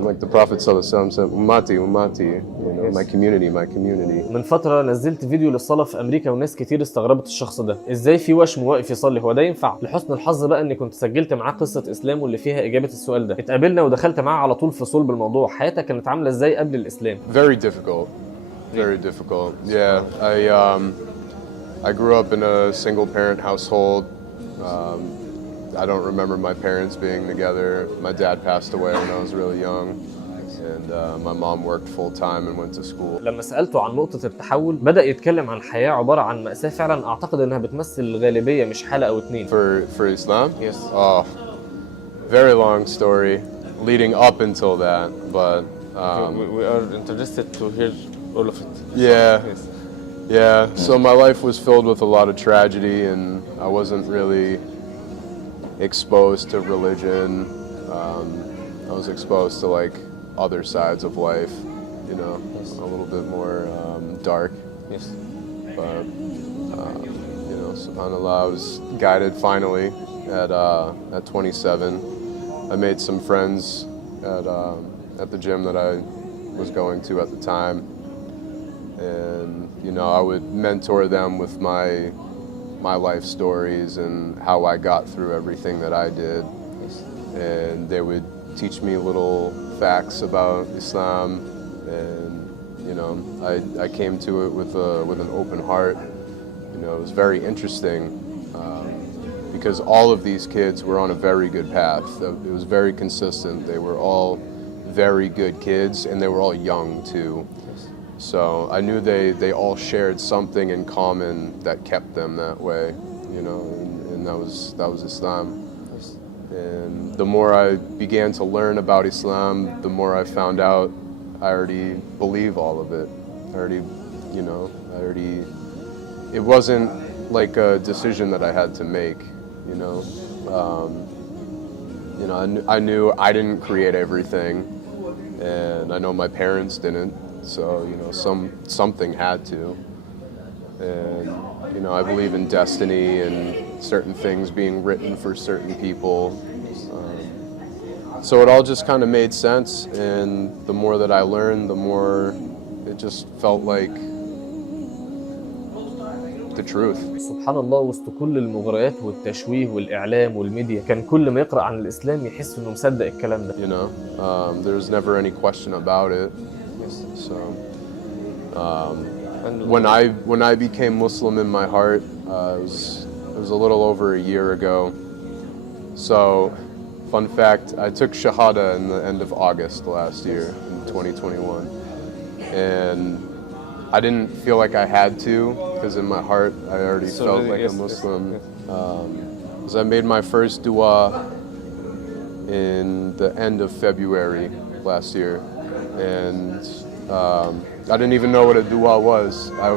Like the Prophet ﷺ said, ummati, ummati, you know, my community, my community. من فترة نزلت فيديو للصلاة في أمريكا وناس كتير استغربت الشخص ده، إزاي في وشم واقف يصلي؟ هو ده ينفع؟ لحسن الحظ بقى إني كنت سجلت معاه قصة إسلامه اللي فيها إجابة السؤال ده، اتقابلنا ودخلت معاه على طول في صلب الموضوع، حياتك كانت عاملة إزاي قبل الإسلام؟ Very difficult, very difficult. Yeah, I grew up in a single-parent household. I don't remember my parents being together. My dad passed away when I was really young, and my mom worked full-time and went to school. لما سألته عن نقطة التحول بدأ يتكلم عن حياة عبارة عن مأساة فعلا أعتقد إنها بتمثل الغالبية مش حالة أو اتنين. For Islam? Yes. Oh, very long story leading up until that, but We are interested to hear all of it. yeah. Yes. Yeah, so my life was filled with a lot of tragedy, and I wasn't really exposed to religion. I was exposed to like other sides of life, you know, Yes. a little bit more dark. Yes. But you know, subhanallah, I was guided finally at 27. I made some friends at the gym that I was going to at the time. And you know, I would mentor them with my life stories and how I got through everything that I did. Yes. And they would teach me little facts about Islam, and you know, I came to it with an open heart. You know, it was very interesting because all of these kids were on a very good path. It was very consistent. They were all very good kids, and they were all young too. So I knew they all shared something in common that kept them that way, you know, and that was Islam. And the more I began to learn about Islam, the more I found out I already believe all of it. It wasn't like a decision that I had to make, you know. I knew I didn't create everything, and I know my parents didn't. So, you know, something had to. And, you know, I believe in destiny and certain things being written for certain people. So it all just kind of made sense. And the more that I learned, the more it just felt like the truth. سبحان الله، وسط كل المغريات والتشويه والإعلام والميديا كان كل ما يقرأ عن الإسلام يحس إنه مصدق الكلام ده. You know, there was never any question about it. So when I became Muslim in my heart, it was a little over a year ago. So, fun fact, I took Shahada in the end of August last year, in 2021. And I didn't feel like I had to, because in my heart I already felt like a Muslim. Because I made my first dua in the end of February last year. And I didn't even know what a dua was. I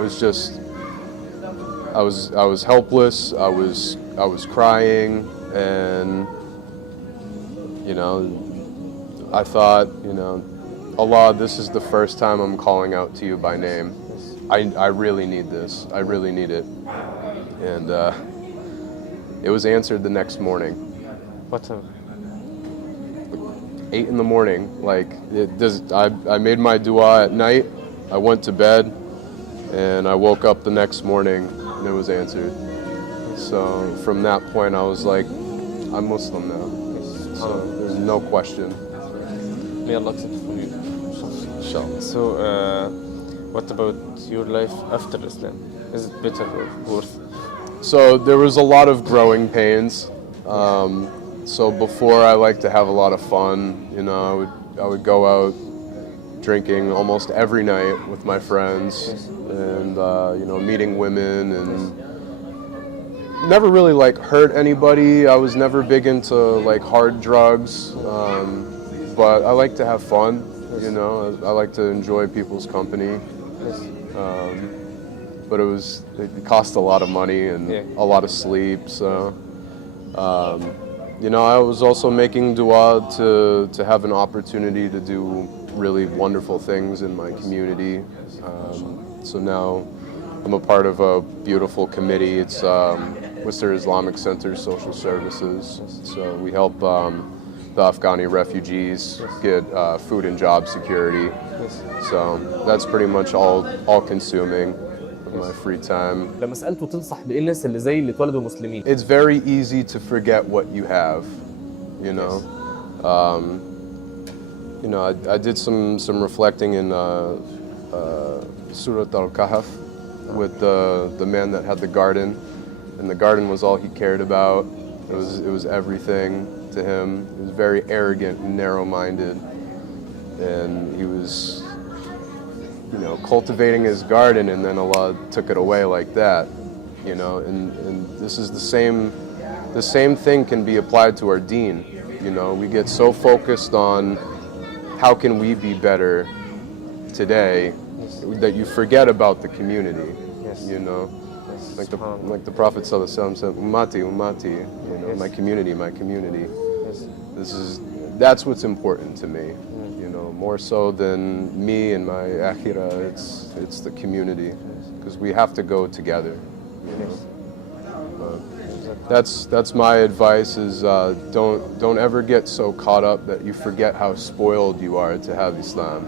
was helpless. I was crying, and you know, I thought, you know, Allah, this is the first time I'm calling out to you by name. I really need this. I really need it. And it was answered the next morning. What time? 8 in the morning. Like I made my dua at night. I went to bed, and I woke up the next morning, and it was answered. So from that point, I was like, I'm Muslim now. So there's no question. May Allah accept from you. Inshallah. So, what about your life after Islam? Is it better or worse? So there was a lot of growing pains. So before, I liked to have a lot of fun. You know, I would go out drinking almost every night with my friends, and you know, meeting women, and never really like hurt anybody. I was never big into like hard drugs, but I like to have fun. You know, I like to enjoy people's company. But it cost a lot of money and a lot of sleep. So. You know, I was also making dua to have an opportunity to do really wonderful things in my community. So now I'm a part of a beautiful committee. It's Worcester Islamic Center Social Services. So we help the Afghani refugees, get food and job security. So that's pretty much all consuming of my free time. لما سالته تنصح بايه الناس اللي زي اللي اتولدوا مسلمين؟ It's very easy to forget what you have, you know. You know, I did some reflecting in Surat al-Kahf with the man that had the garden, and the garden was all he cared about. It was everything to him. He was very arrogant and narrow-minded, and he was, you know, cultivating his garden, and then Allah took it away like that, you know. And this is the same thing can be applied to our deen. You know, we get so focused on how can we be better today that you forget about the community. You know, like the Prophet ﷺ said, "Ummati, ummati," you know, my community, my community. That's what's important to me. You know, more so than me and my akhirah. It's the community, because we have to go together. You know? That's my advice: is don't ever get so caught up that you forget how spoiled you are to have Islam,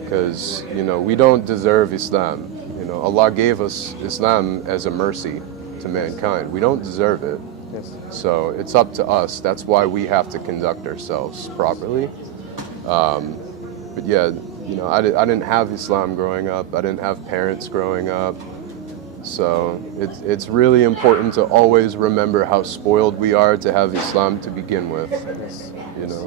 because you know we don't deserve Islam. You know, Allah gave us Islam as a mercy to mankind. We don't deserve it. So it's up to us. That's why we have to conduct ourselves properly. But yeah, you know, I didn't have Islam growing up. I didn't have parents growing up. So it's really important to always remember how spoiled we are to have Islam to begin with. You know,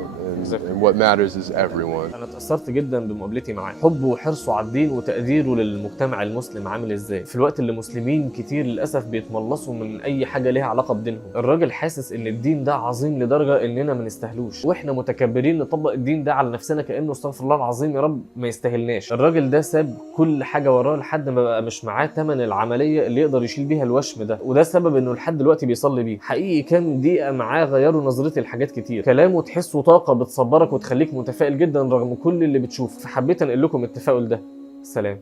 and what matters is everyone. انا اتاثرت جدا بمقابلتي معاه، حبه وحرصه على الدين وتقديره للمجتمع المسلم عامل ازاي، في الوقت اللي مسلمين كتير للاسف بيتملصوا من اي حاجه ليها علاقه بدينهم. الراجل حاسس ان الدين ده عظيم لدرجه اننا ما نستاهلوش، واحنا متكبرين نطبق الدين ده على نفسنا كانه استغفر الله العظيم يا رب ما يستاهلناش. الراجل ده ساب كل حاجه وراه لحد ما بقى مش معاه ثمن العمليه اللي يقدر يشيل بيها الوشم ده، وده سبب انه لحد دلوقتي بيصلي بيه. حقيقي كام دقيقه معاه غيروا نظرتي لحاجات كتير، كلامه تحسه طاقه بتصبرك وتخليك متفائل جدا رغم كل اللي بتشوفه، فحبيت انقل لكم التفاؤل ده. سلام.